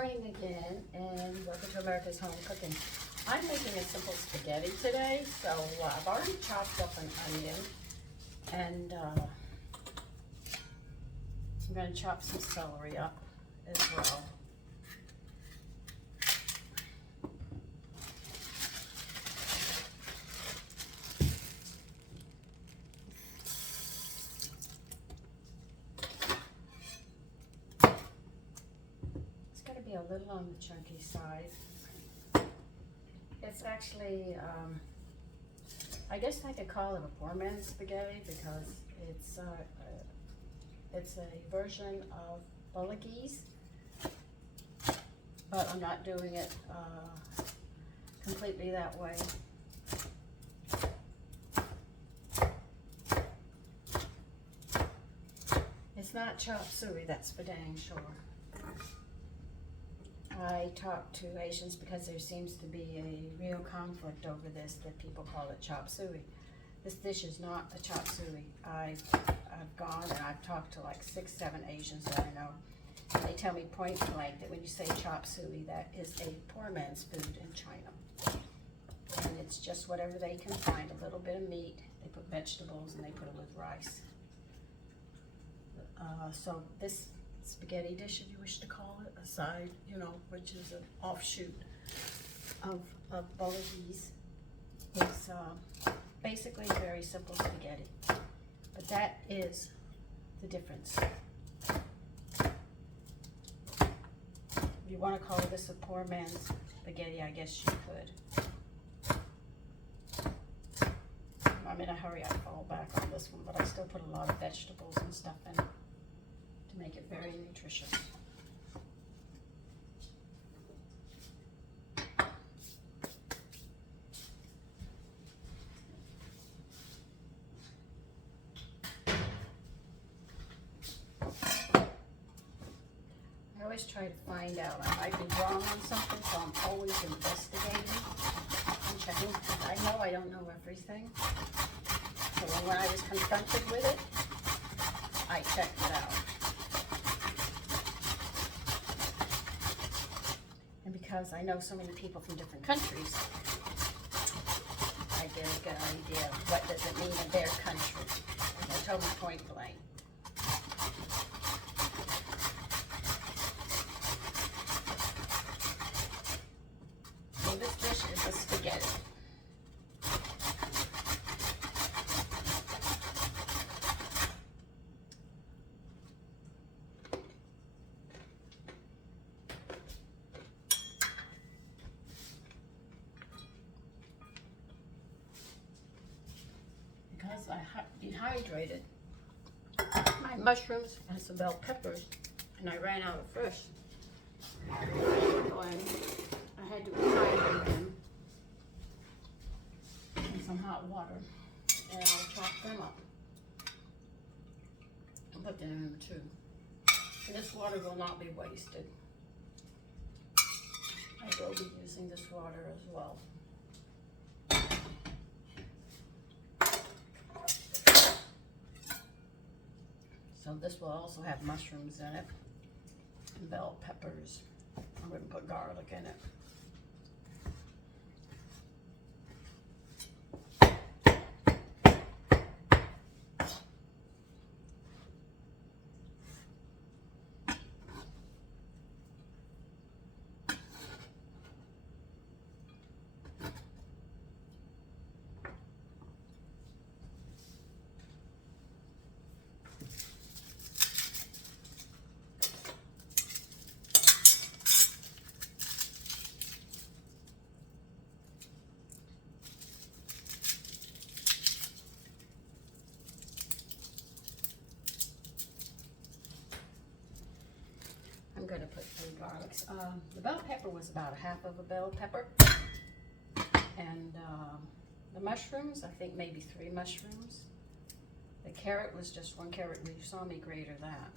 morning again, and welcome to America's Home Cooking. I'm making a simple spaghetti today, so I've already chopped up an onion, and I'm going to chop some celery up as well. Be a little on the chunky side. It's actually, I guess I could call it a poor man's spaghetti because it's a version of bolognese, but I'm not doing it completely that way. It's not chop suey, that's for dang sure. I talked to Asians because there seems to be a real conflict over this, that people call it chop suey. This dish is not a chop suey. I've gone and I've talked to like 6, 7 Asians that I know, and they tell me point blank that when you say chop suey, that is a poor man's food in China. And it's just whatever they can find, a little bit of meat, they put vegetables, and they put it with rice. So this spaghetti dish, if you wish to call it, a side, which is an offshoot of bolognese, is basically a very simple spaghetti. But that is the difference. If you want to call this a poor man's spaghetti, I guess you could. I'm in a hurry, I fall back on this one, but I still put a lot of vegetables and stuff in it to make it very nutritious. I always try to find out. I might be wrong on something, so I'm always investigating and checking, because I know I don't know everything. So when I was confronted with it, I checked it out. And because I know so many people from different countries, I get a good idea of what does it mean in their country. And they told me point blank. So this dish is a spaghetti. Because I dehydrated my mushrooms and some bell peppers, and I ran out of fresh. I had to rehydrate them in some hot water, and I'll chop them up and put them in too. And this water will not be wasted. I will be using this water as well. So this will also have mushrooms in it, and bell peppers. I'm going to put garlic in it. I'm going to put 3 garlics. The bell pepper was about 1/2 of a bell pepper. And the mushrooms, I think maybe 3 mushrooms. The carrot was just 1 carrot. You saw me grate that.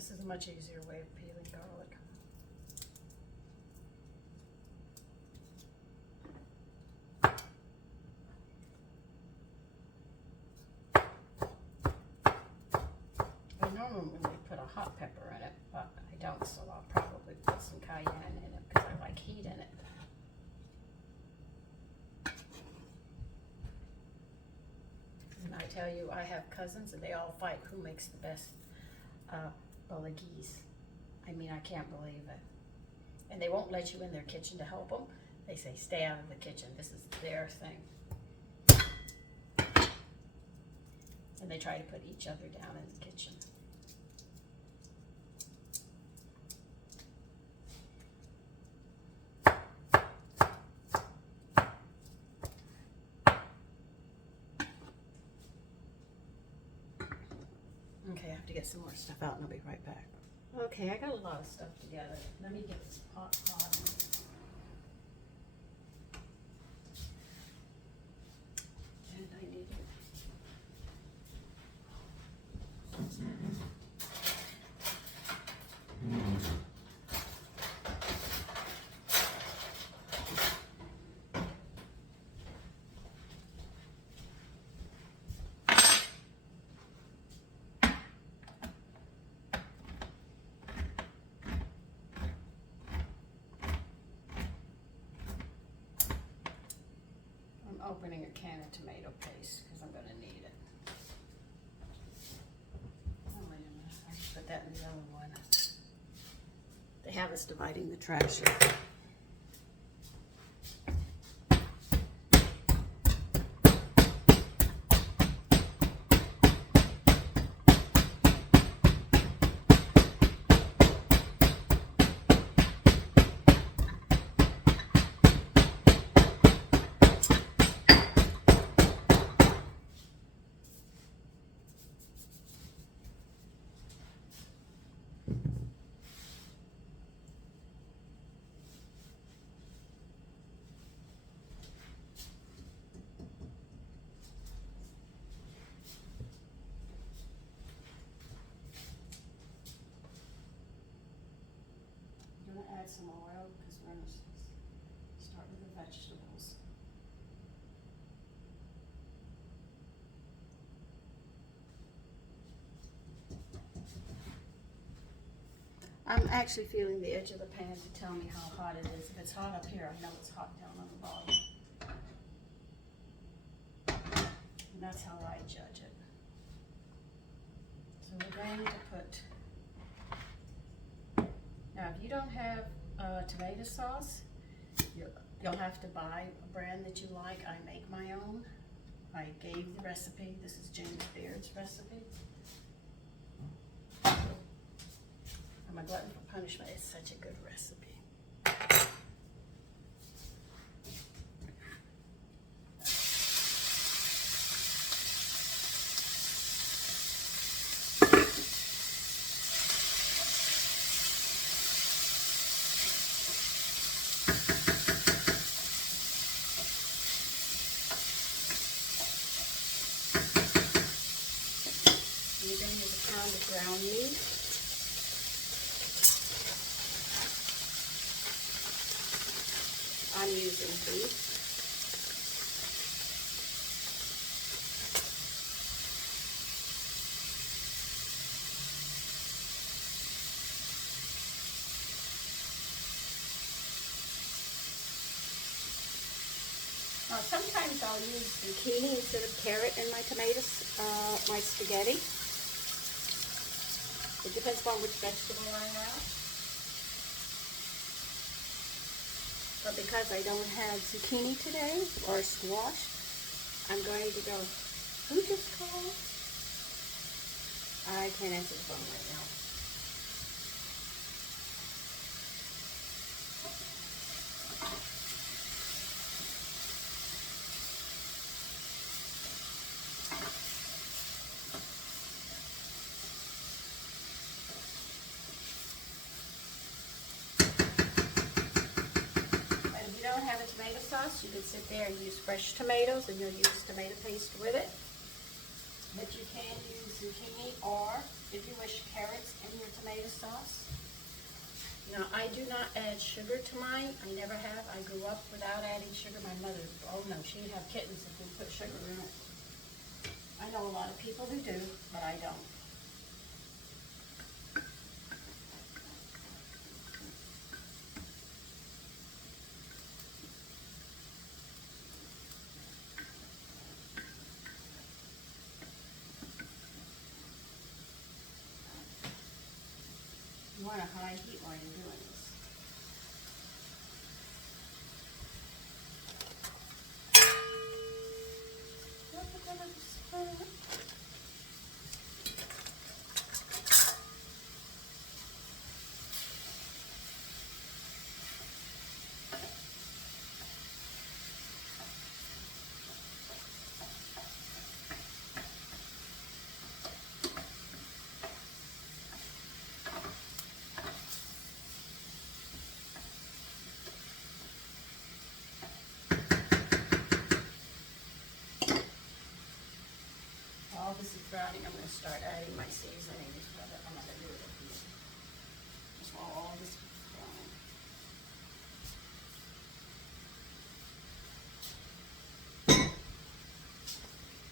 This is a much easier way of peeling garlic. I normally put a hot pepper in it, but I don't, so I'll probably put some cayenne in it because I like heat in it. And I tell you, I have cousins and they all fight who makes the best bolognese. I mean, I can't believe it. And they won't let you in their kitchen to help them. They say, stay out of the kitchen. This is their thing. And they try to put each other down in the kitchen. Okay, I have to get some more stuff out and I'll be right back. Okay, I got a lot of stuff together. Let me get this pot hot. And I need it. Opening a can of tomato paste because I'm going to need it. Oh, wait a minute. I should put that in the other one. They have us dividing the trash here. Add some oil because we're going to start with the vegetables. I'm actually feeling the edge of the pan to tell me how hot it is. If it's hot up here, I know it's hot down on the bottom. And that's how I judge it. So we're going to put... Now, if you don't have tomato sauce, you'll have to buy a brand that you like. I make my own. I gave the recipe. This is James Beard's recipe. I'm a glutton for punishment. It's such a good recipe. Ground meat. I'm using beef. Now sometimes I'll use zucchini instead of carrot in my tomatoes, my spaghetti. It depends upon which vegetable I have. But because I don't have zucchini today, or squash, I'm going to go, who just called? I can't answer the phone right now. You can sit there and use fresh tomatoes, and you'll use tomato paste with it. But you can use zucchini or, if you wish, carrots in your tomato sauce. Now, I do not add sugar to mine. I never have. I grew up without adding sugar. My mother, oh no, she'd have kittens if we put sugar in it. I know a lot of people who do, but I don't. You want a high heat while you're doing this. While this is browning, I'm going to start adding my seasonings. I'm not going to do it at the end. Just while all this is browning.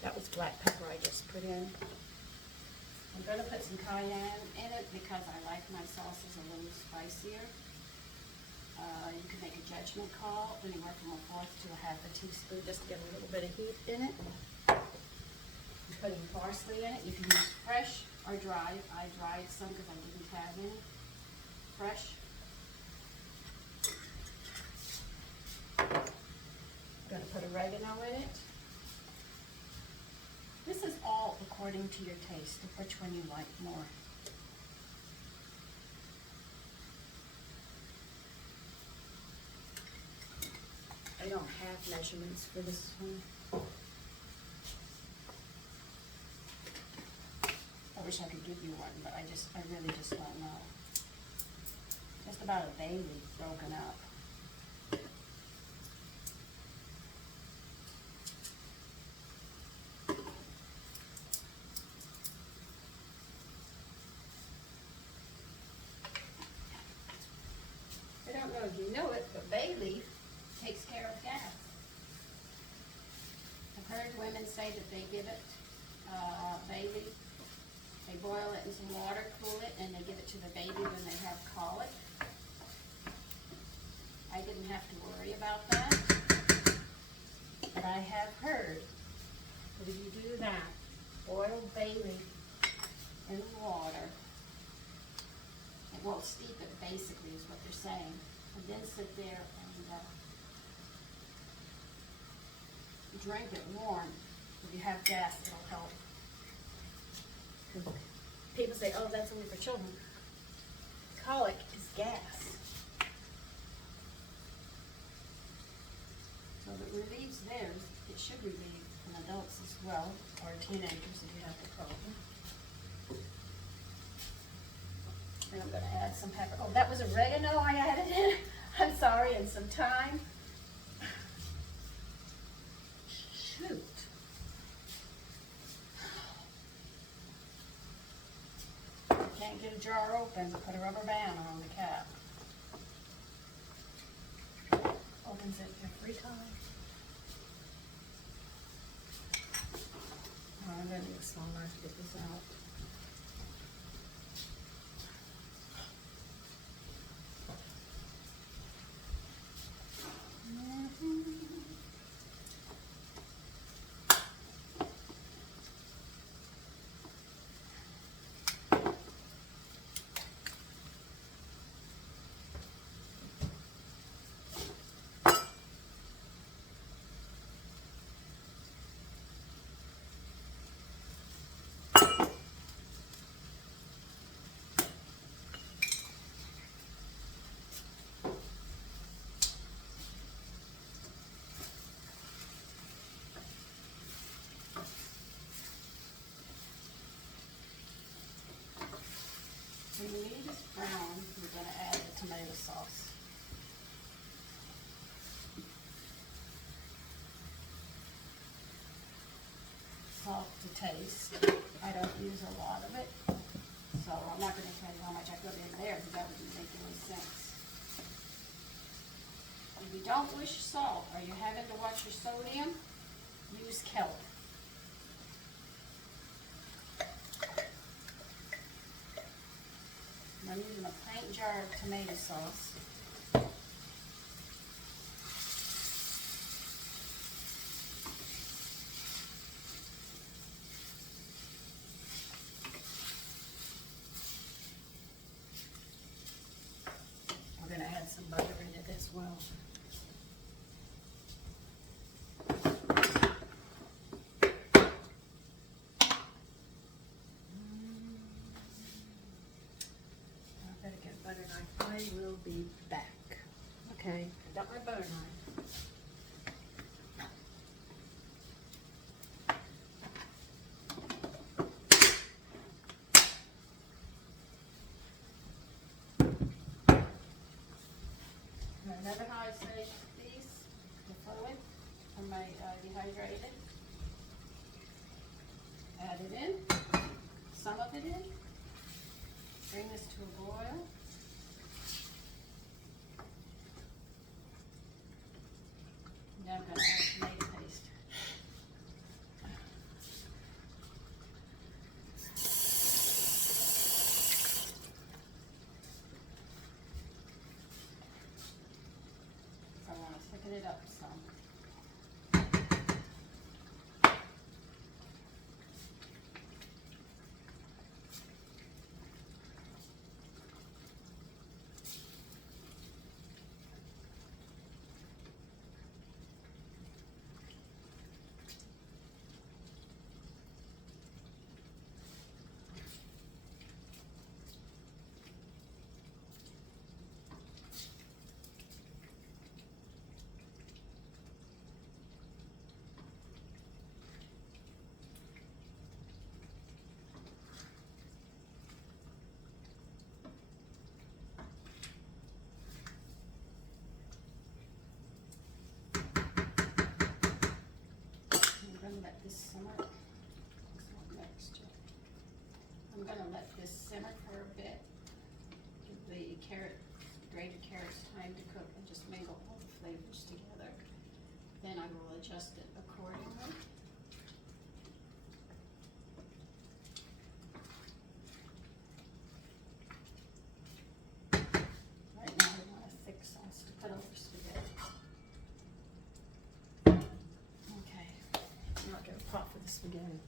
That was black pepper I just put in. I'm going to put some cayenne in it because I like my sauces a little spicier. You can make a judgment call, anywhere from 1/4 to 1/2 teaspoon, just to get a little bit of heat in it. I'm putting parsley in it. You can use fresh or dried. I dried some because I didn't have any. Fresh. I'm going to put oregano in it. This is all according to your taste, of which one you like more. I don't have measurements for this one. I wish I could give you one, but I really just don't know. Just about a bay leaf broken up. I don't know if you know it, but bay leaf takes care of gas. I've heard women say that they give it bay leaf. They boil it in some water, cool it, and they give it to the baby when they have colic. I didn't have to worry about that. But I have heard that if you do that, boil bay leaf in water, it won't steep it basically is what they're saying, and then sit there and drink it warm. If you have gas, it'll help. People say, oh, that's only for children. Colic is gas. So if it relieves theirs, it should relieve in adults as well, or teenagers if you have the problem. And I'm going to add some pepper. Oh, that was oregano I added in. I'm sorry, and some thyme. Shoot. Can't get a jar open, put a rubber band on the cap. Opens it every time. Oh, I'm going to need a small knife to get this out. When the meat is brown, we're going to add the tomato sauce. salt to taste. I don't use a lot of it, so I'm not going to tell you how much I put in there because that wouldn't make any sense. If you don't wish salt or you're having to watch your sodium, use kelp. I'm using a pint jar of tomato sauce. We're going to add some butter in it as well. Butter knife. I will be back. Okay, I got my butter knife. Remember how I saved the fluid from my dehydrated? Add it in, some of it in. Bring this to a boil. Now I'm going to add tomato paste. So I want to thicken it up some. Let this simmer. It's not mixed yet. I'm going to let this simmer for a bit. Give the grated carrots time to cook and just mingle all the flavors together. Then I will adjust it accordingly. Right now I want a thick sauce to put over spaghetti. I'll get a pot for the spaghetti.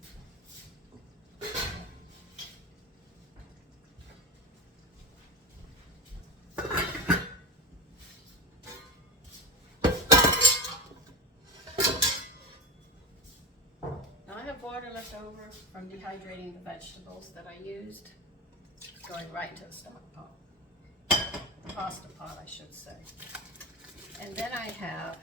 Now I have water left over from dehydrating the vegetables that I used. It's going right into the stock pot. The pasta pot, I should say. And then I have,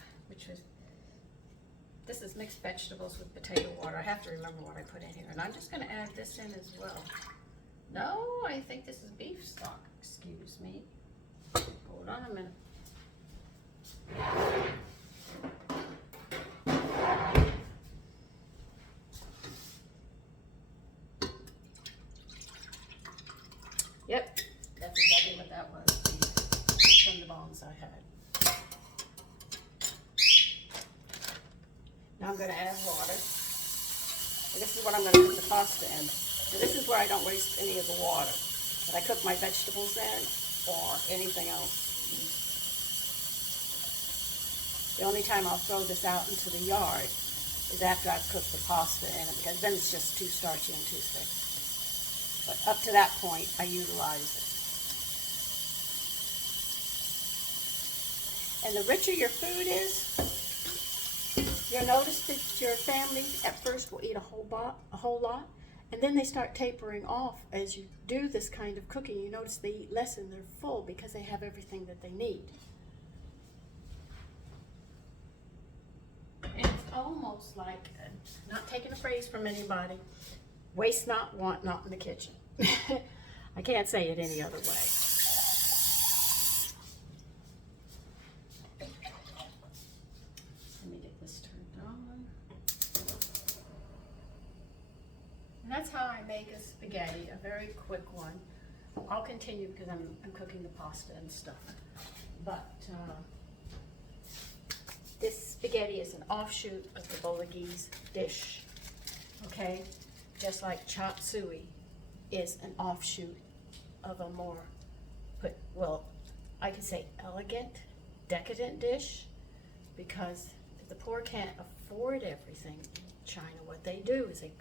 this is mixed vegetables with potato water. I have to remember what I put in here. And I'm just going to add this in as well. No, I think this is beef stock. Excuse me. Hold on a minute. Yep, that's exactly what that was. From the bones I had. Now I'm going to add water. And this is what I'm going to put the pasta in. And this is where I don't waste any of the water that I cook my vegetables in or anything else. The only time I'll throw this out into the yard is after I've cooked the pasta in it, because then it's just too starchy and too thick. But up to that point, I utilize it. And the richer your food is, you'll notice that your family at first will eat a whole lot, and then they start tapering off as you do this kind of cooking. You notice they eat less and they're full because they have everything that they need. And it's almost like, not taking a phrase from anybody, waste not, want not in the kitchen. I can't say it any other way. Let me get this turned on. And that's how I make a spaghetti, a very quick one. I'll continue because I'm cooking the pasta and stuff. But this spaghetti is an offshoot of the Bolognese dish, okay? Just like chop suey is an offshoot of a more, I could say elegant, decadent dish, because if the poor can't afford everything in China, what they do is they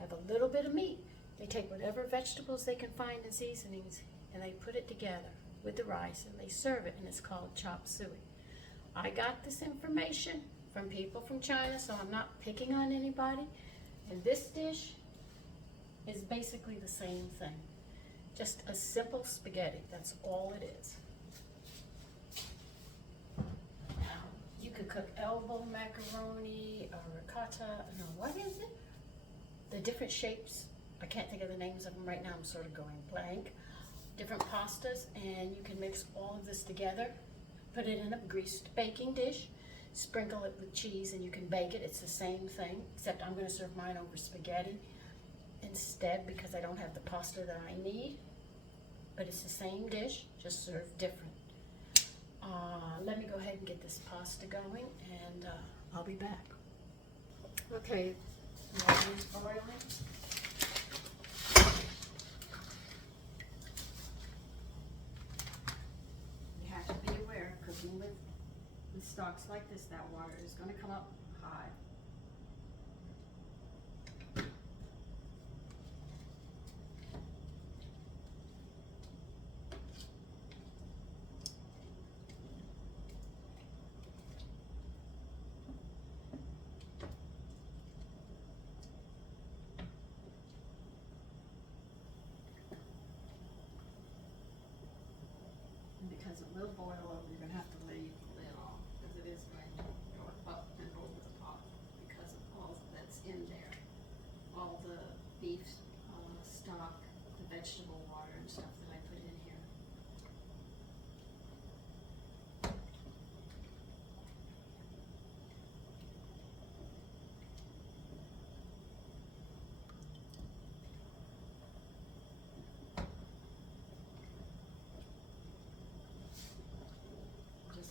have a little bit of meat. They take whatever vegetables they can find in seasonings and they put it together with the rice and they serve it, and it's called chop suey. I got this information from people from China, so I'm not picking on anybody. And this dish is basically the same thing. Just a simple spaghetti, that's all it is. Now, you could cook elbow macaroni or ricotta, no, what is it? The different shapes, I can't think of the names of them right now, I'm sort of going blank. Different pastas, and you can mix all of this together, put it in a greased baking dish, sprinkle it with cheese, and you can bake it. It's the same thing, except I'm going to serve mine over spaghetti instead because I don't have the pasta that I need. But it's the same dish, just served different. Let me go ahead and get this pasta going, and I'll be back. Okay, water is boiling. You have to be aware, cooking with stocks like this, that water is going to come up high. Because it will boil over, you're going to have to leave the lid on, because it is going to go up and over the pot because of all that's in there. All the beef stock, the vegetable water and stuff that I put in here.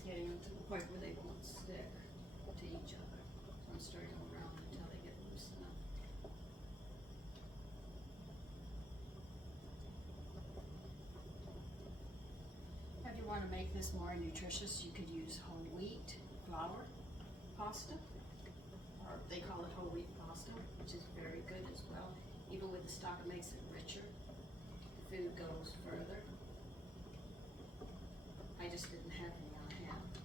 Getting them to the point where they won't stick to each other. So I'm stirring them around until they get loose enough. If you want to make this more nutritious, you could use whole wheat flour pasta, or they call it whole wheat pasta, which is very good as well. Even with the stock, it makes it richer. The food goes further. I just didn't have any on hand.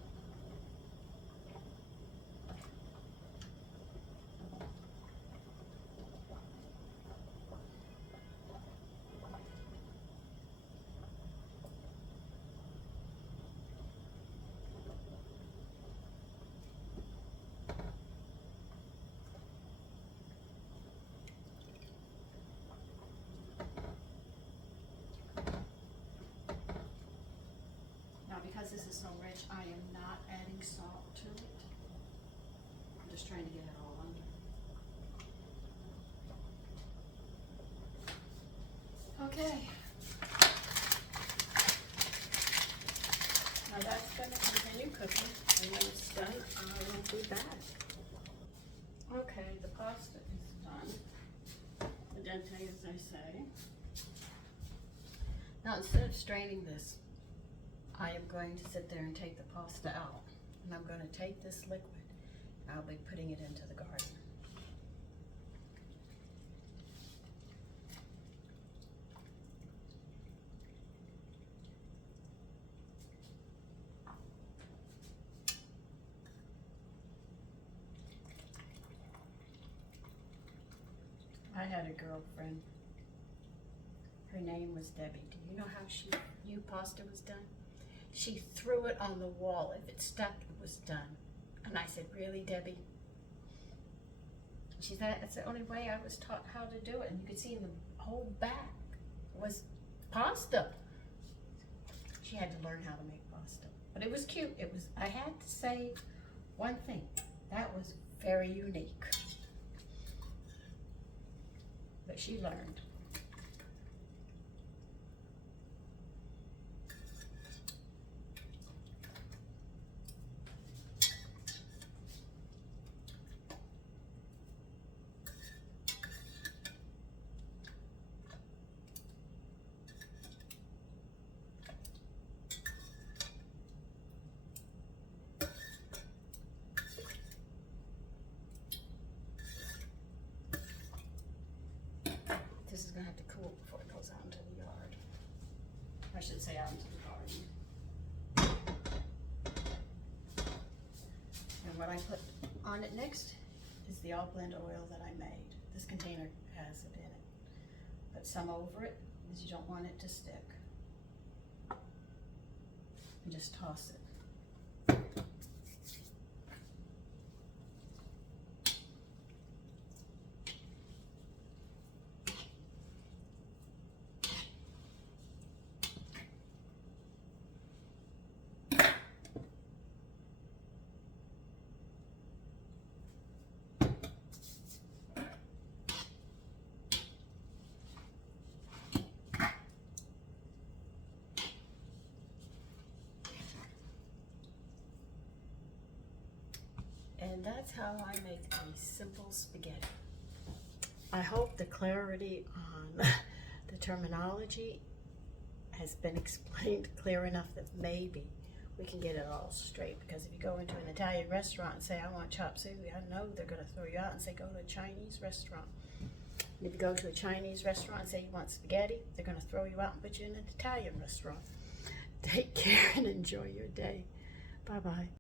Because this is so rich, I am not adding salt to it. I'm just trying to get it all under. Okay. Now that's going to continue cooking, and when it's done, I will be back. Okay, the pasta is done. Al dente, as I say. Now instead of straining this, I am going to sit there and take the pasta out, and I'm going to take this liquid and I'll be putting it into the garden. I had a girlfriend, her name was Debbie. Do you know how she knew pasta was done? She threw it on the wall. If it stuck, it was done. And I said, really, Debbie? She said, that's the only way I was taught how to do it. And you could see in the whole back was pasta. She had to learn how to make pasta. But it was cute. It was. I had to say one thing. That was very unique. But but she learned. This is gonna have to cool before it goes out into the yard. I should say out into the garden. And what I put on it next is the all blend oil that I made. This container has it in it. Put some over it because you don't want it to stick. And just toss it. And that's how I make a simple spaghetti. I hope the clarity on the terminology has been explained clear enough that maybe we can get it all straight. Because if you go into an Italian restaurant and say, I want chop suey, I know they're going to throw you out and say, go to a Chinese restaurant. And if you go to a Chinese restaurant and say you want spaghetti, they're going to throw you out and put you in an Italian restaurant. Take care and enjoy your day. Bye-bye.